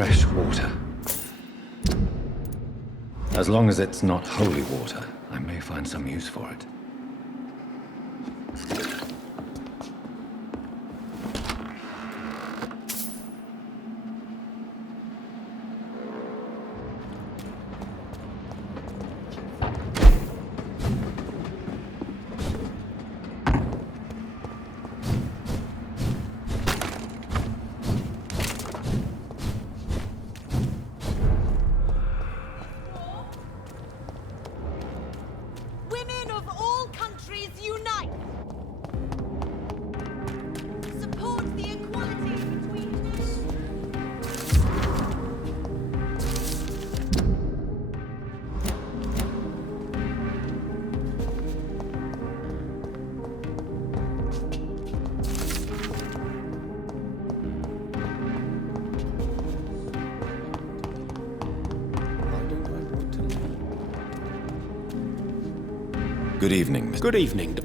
fresh water. As long as it's not holy water, I may find some use for it. Good evening, Mr. Good evening.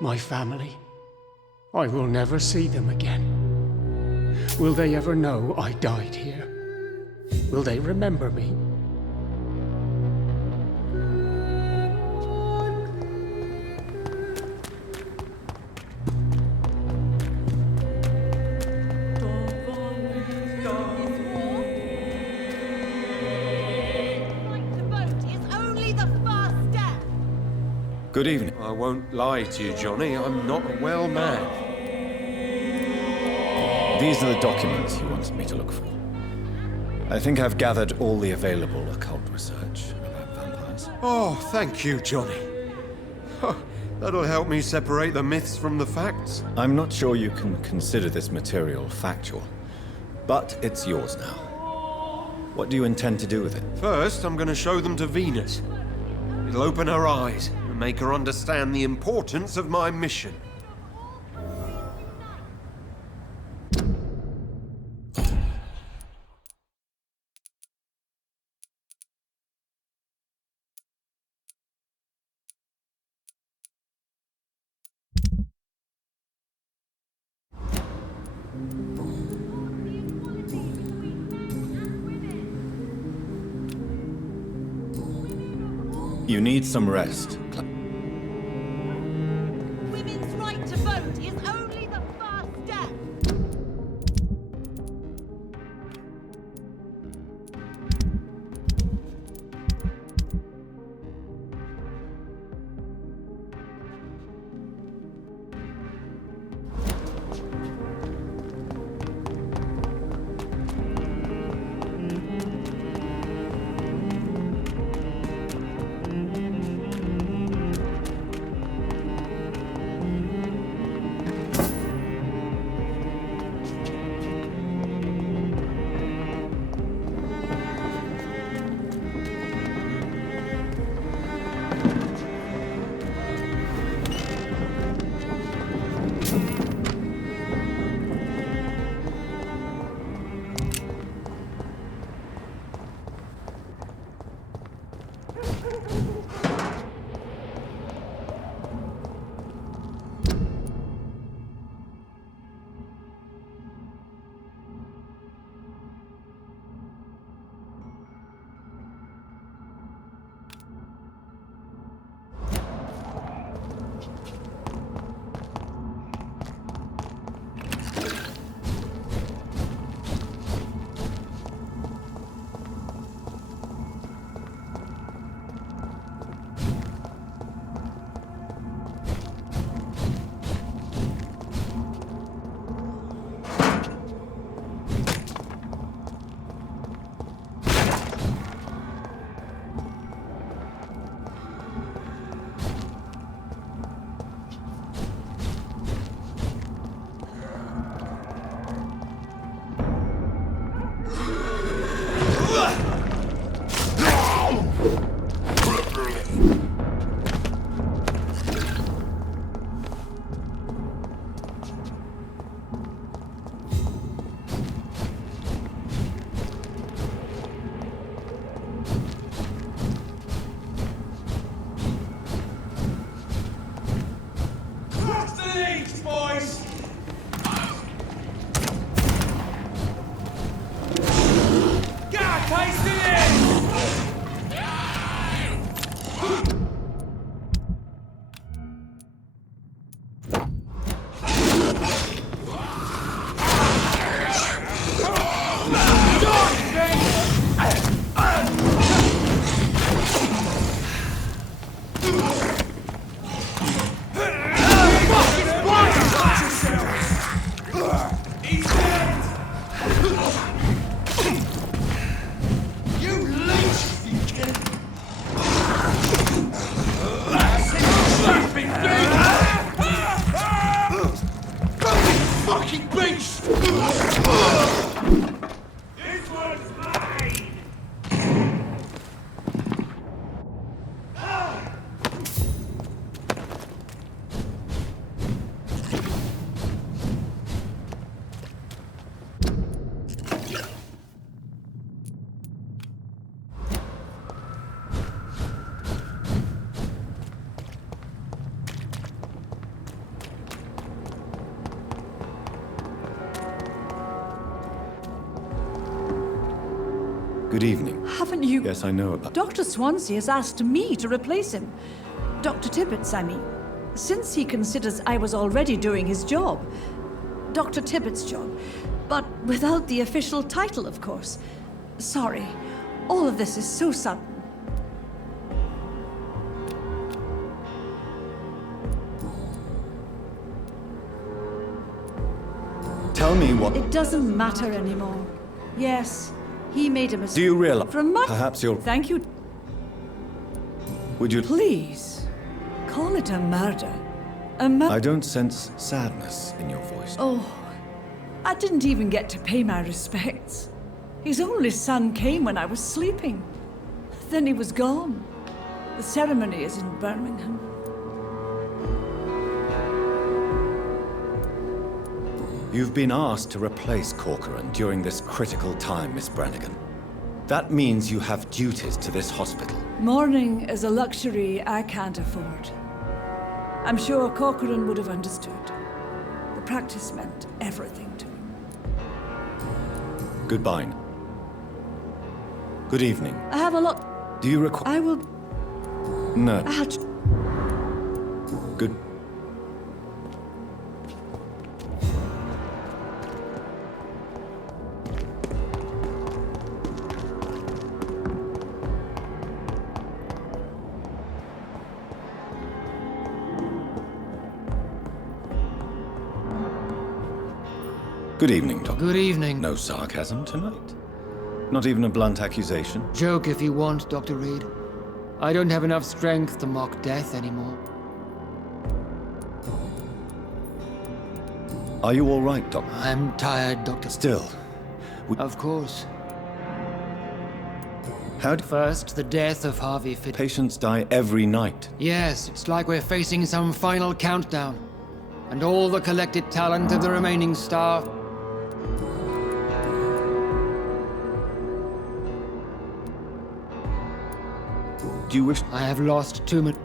My family. I will never see them again. Will they ever know I died here? Will they remember me? Good evening. I won't lie to you, Johnny. I'm not a well man. These are the documents you wanted me to look for. I think I've gathered all the available occult research about vampires. Oh, thank you, Johnny. That'll help me separate the myths from the facts. I'm not sure you can consider this material factual, but it's yours now. What do you intend to do with it? First, I'm going to show them to Venus. It'll open her eyes and make her understand the importance of my mission. You need some rest. Women's right to vote is only the first step. fucking beast! This one's mine! Good evening. Haven't you... Yes, I know about... Dr. Swansea has asked me to replace him. Dr. Tibbets, I mean. Since he considers I was already doing his job. Dr. Tibbets' job. But without the official title, of course. Sorry. All of this is so sudden. Tell me what... It doesn't matter anymore. Yes, he made a mistake. Do you realize... From my... Perhaps you're... Thank you. Would you... Please. Call it a murder. I don't sense sadness in your voice. Oh, I didn't even get to pay my respects. His only son came when I was sleeping. Then he was gone. The ceremony is in Birmingham. You've been asked to replace Corcoran during this critical time, Miss Brannigan. That means you have duties to this hospital. Mourning is a luxury I can't afford. I'm sure Corcoran would have understood. The practice meant everything to him. Goodbye. Good evening. I have a lot... Do you require... I will... No. I had to... Good... Good evening, Doctor. Good evening. No sarcasm tonight? Not even a blunt accusation? Joke if you want, Dr. Reed. I don't have enough strength to mock death anymore. Are you all right, Doctor? I'm tired, Doctor. Still, Of course. how do First, the death of Harvey Fitt. patients die every night? Yes, it's like we're facing some final countdown. And all the collected talent of the remaining staff. Do you wish... I have lost too much.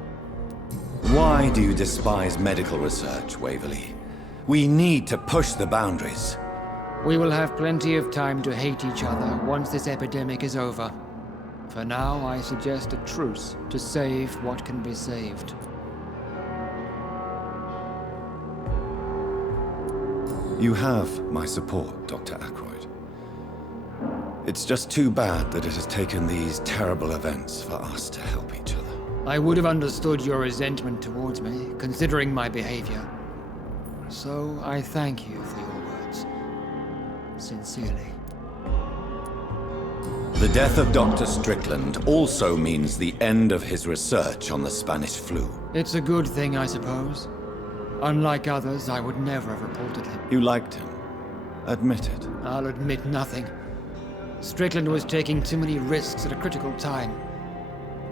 Why do you despise medical research, Waverly? We need to push the boundaries. We will have plenty of time to hate each other once this epidemic is over. For now, I suggest a truce to save what can be saved. You have my support, Dr. Ackroyd. It's just too bad that it has taken these terrible events for us to help each other. I would have understood your resentment towards me, considering my behavior. So I thank you for your words. Sincerely. The death of Dr. Strickland also means the end of his research on the Spanish flu. It's a good thing, I suppose. Unlike others, I would never have reported him. You liked him. Admit it. I'll admit nothing. Strickland was taking too many risks at a critical time.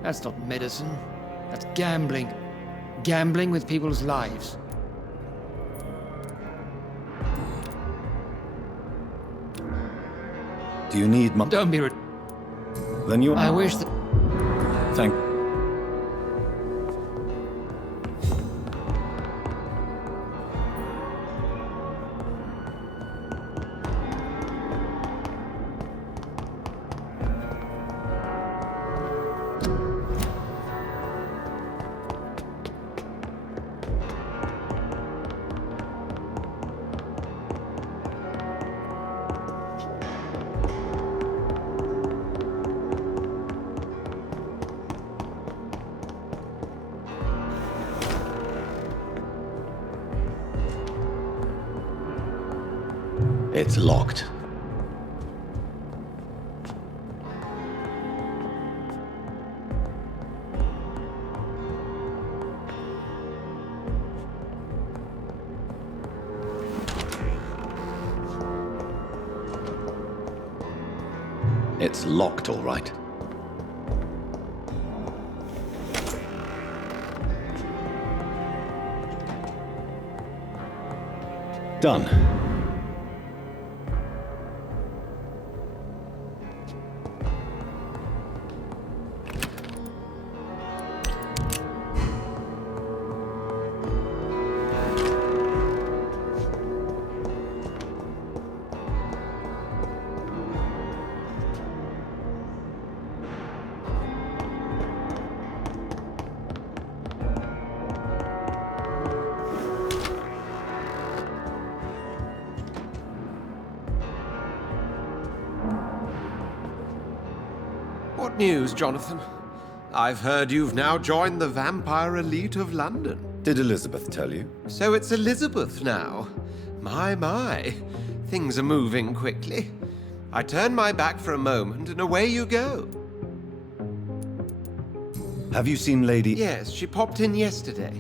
That's not medicine. That's gambling. Gambling with people's lives. Do you need my... Don't be Then you... I wish that... Thank... It's locked. It's locked, all right. Done. What news, Jonathan? I've heard you've now joined the vampire elite of London. Did Elizabeth tell you? So it's Elizabeth now. My. Things are moving quickly. I turn my back for a moment and away you go. Have you seen Lady... Yes, she popped in yesterday.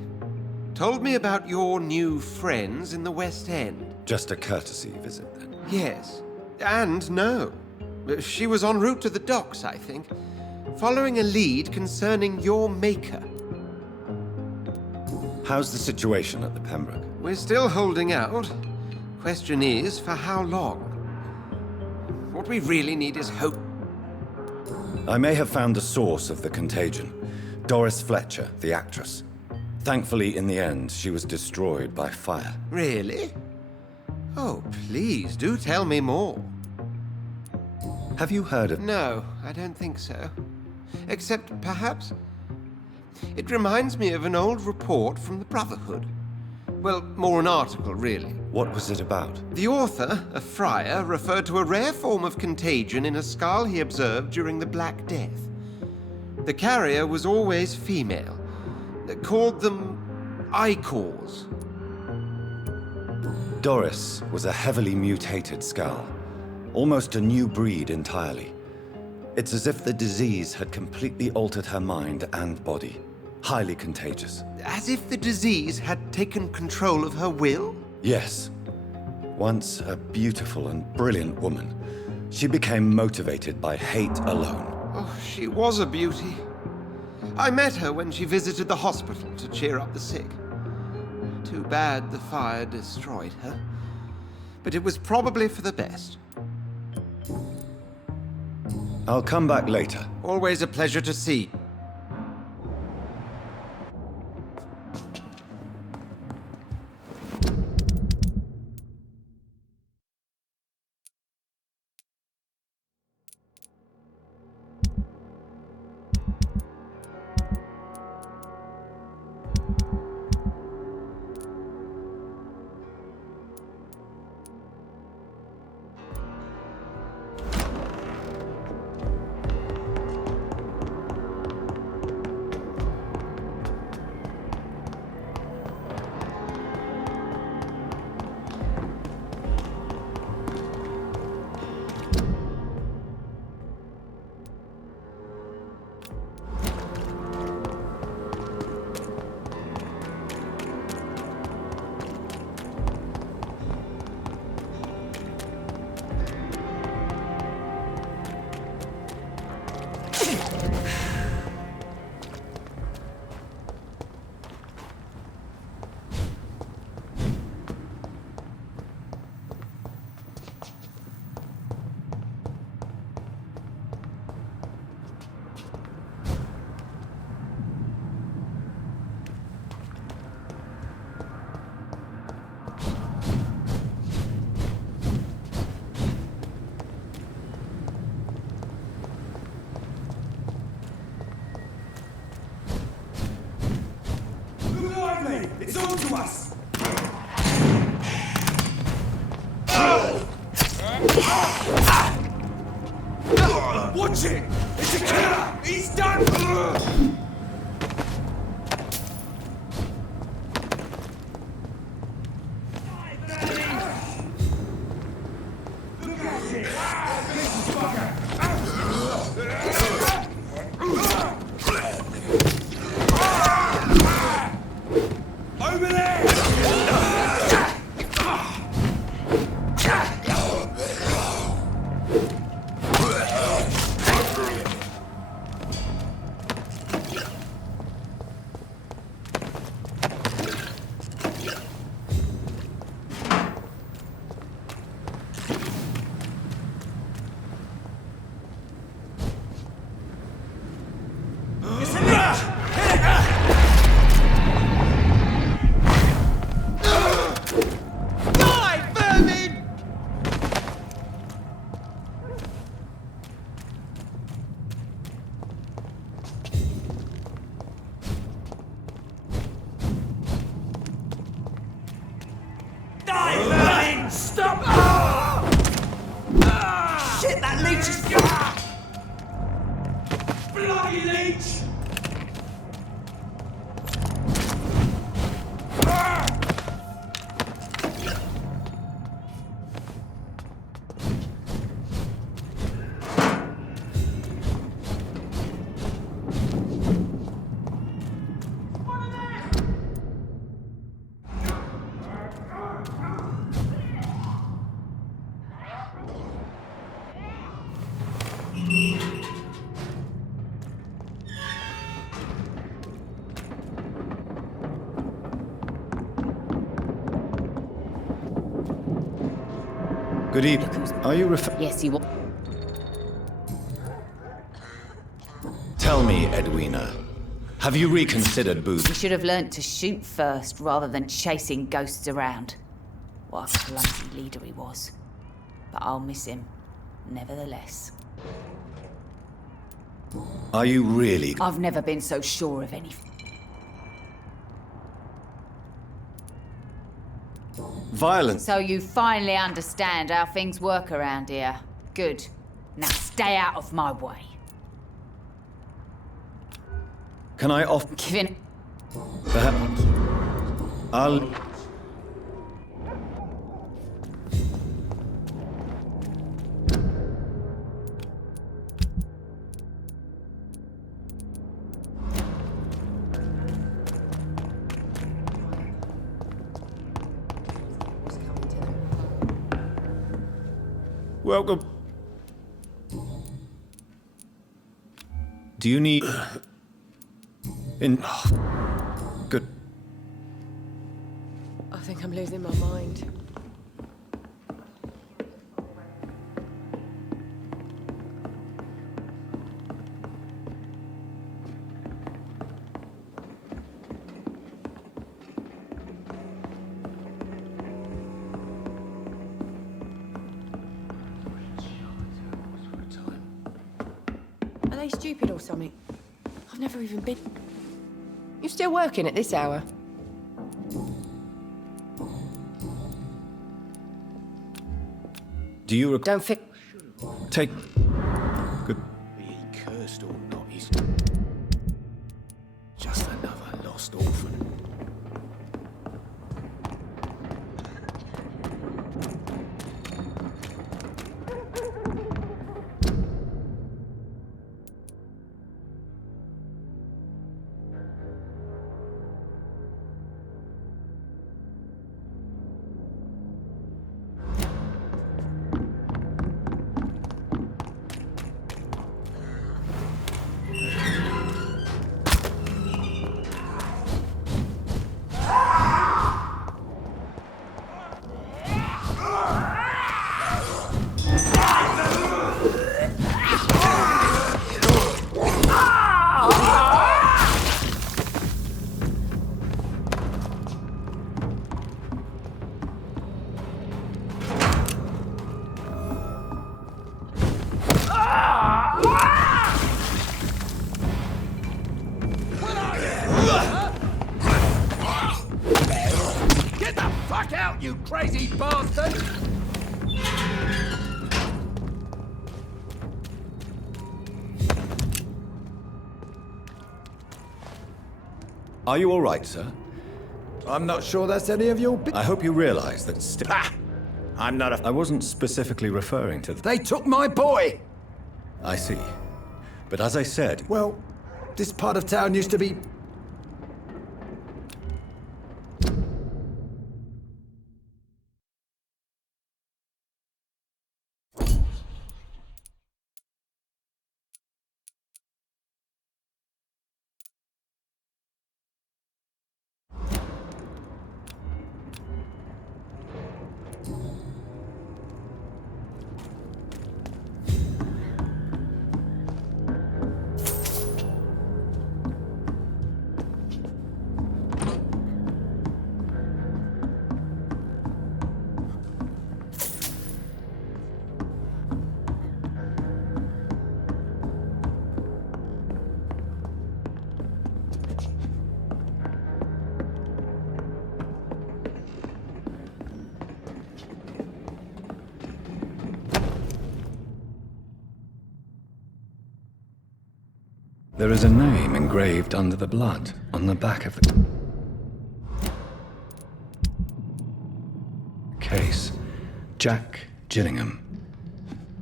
Told me about your new friends in the West End. Just a courtesy visit, then? Yes. And no. She was en route to the docks, I think, following a lead concerning your maker. How's the situation at the Pembroke? We're still holding out. Question is, for how long? What we really need is hope. I may have found the source of the contagion. Doris Fletcher, the actress. Thankfully, in the end, she was destroyed by fire. Really? Oh, please, do tell me more. Have you heard of... No, I don't think so. Except, perhaps... It reminds me of an old report from the Brotherhood. Well, more an article, really. What was it about? The author, a friar, referred to a rare form of contagion in a skull he observed during the Black Death. The carrier was always female. They called them Icors. Doris was a heavily mutated skull. Almost a new breed entirely. It's as if the disease had completely altered her mind and body. Highly contagious. As if the disease had taken control of her will? Yes. Once a beautiful and brilliant woman, she became motivated by hate alone. Oh, she was a beauty. I met her when she visited the hospital to cheer up the sick. Too bad the fire destroyed her. But it was probably for the best. I'll come back later. Always a pleasure to see. It's on to us! Watch it! It's a killer! He's done! Over there! leech! Bloody leech! Good evening. Are you Yes, you will. Tell me, Edwina, have you reconsidered booze? You should have learnt to shoot first rather than chasing ghosts around. What a clumsy leader he was. But I'll miss him, nevertheless. Are you really? I've never been so sure of anything. Violence. So you finally understand how things work around here. Good. Now stay out of my way. Can I offer? Giving... Perhaps. I'll. Welcome. Do you need... Good. I think I'm losing my mind. Are they stupid or something? I've never even been... You still working at this hour? Do you Don't think... take... Good. Be he cursed or not, he's just another lost orphan. Get the fuck out, you crazy bastard! Are you all right, sir? I'm not sure that's any of your I hope you realize that Ah! I'm not a... I wasn't specifically referring to... They took my boy! I see. But as I said... Well, this part of town used to be... There is a name engraved under the blood on the back of the case. Jack Gillingham.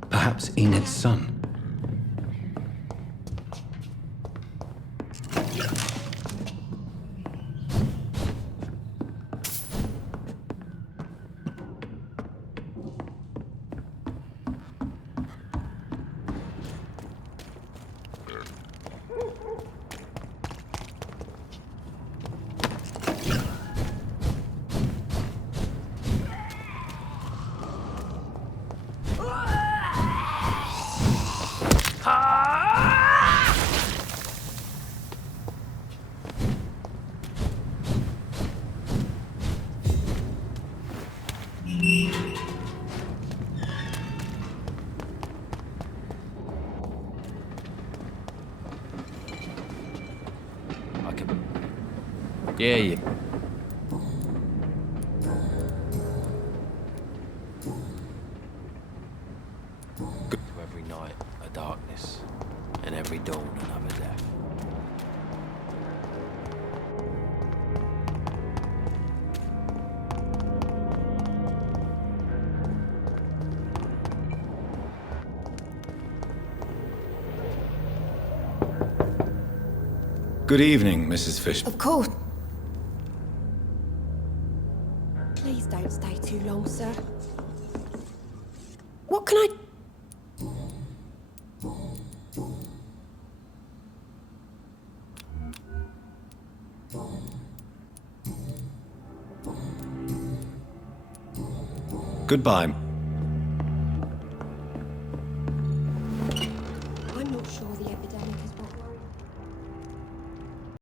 Perhaps Enid's son. Yeah. To every night a darkness, and every dawn another death. Good evening, Mrs. Fish. Of course. Please don't stay too long, sir. What can I... Goodbye. I'm not sure the evidence...